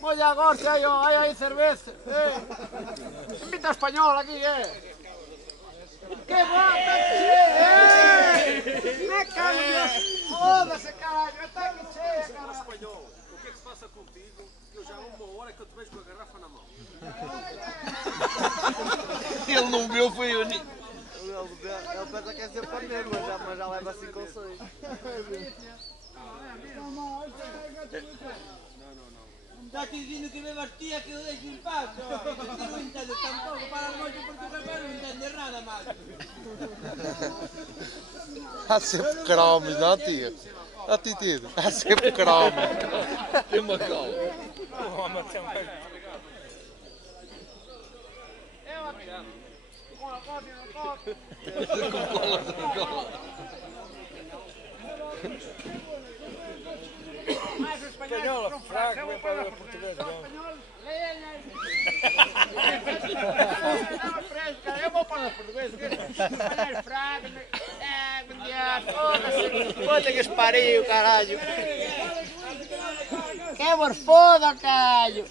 Voy a Gorcia, hay ahí cerveza. Invita español aquí, ¡Qué guapa! ¡Me cambio! Foda-se, caralho! Está aqui cheia, cara! Espanhol, o que é que se passa contigo? Eu já há uma hora que eu te vejo com a garrafa na mão. Ele não viu, foi o único. Ele pensa que é sempre a mesma, mas já leva 5 ou 6. Está diciendo que me bastía que lo deje en paz. Yo no entiendo tampoco. Para mucho portugués no entender nada más. Há sempre cromos, não, tia? Ó, tio, há sempre cromos. Tem uma cola. Com cola, com cola. Espanhola, fraco, vem para o português. Eu vou para o português. Espanhol fraco. Foda-se. Puta que espariu, caralho. Que morfoda, caralho.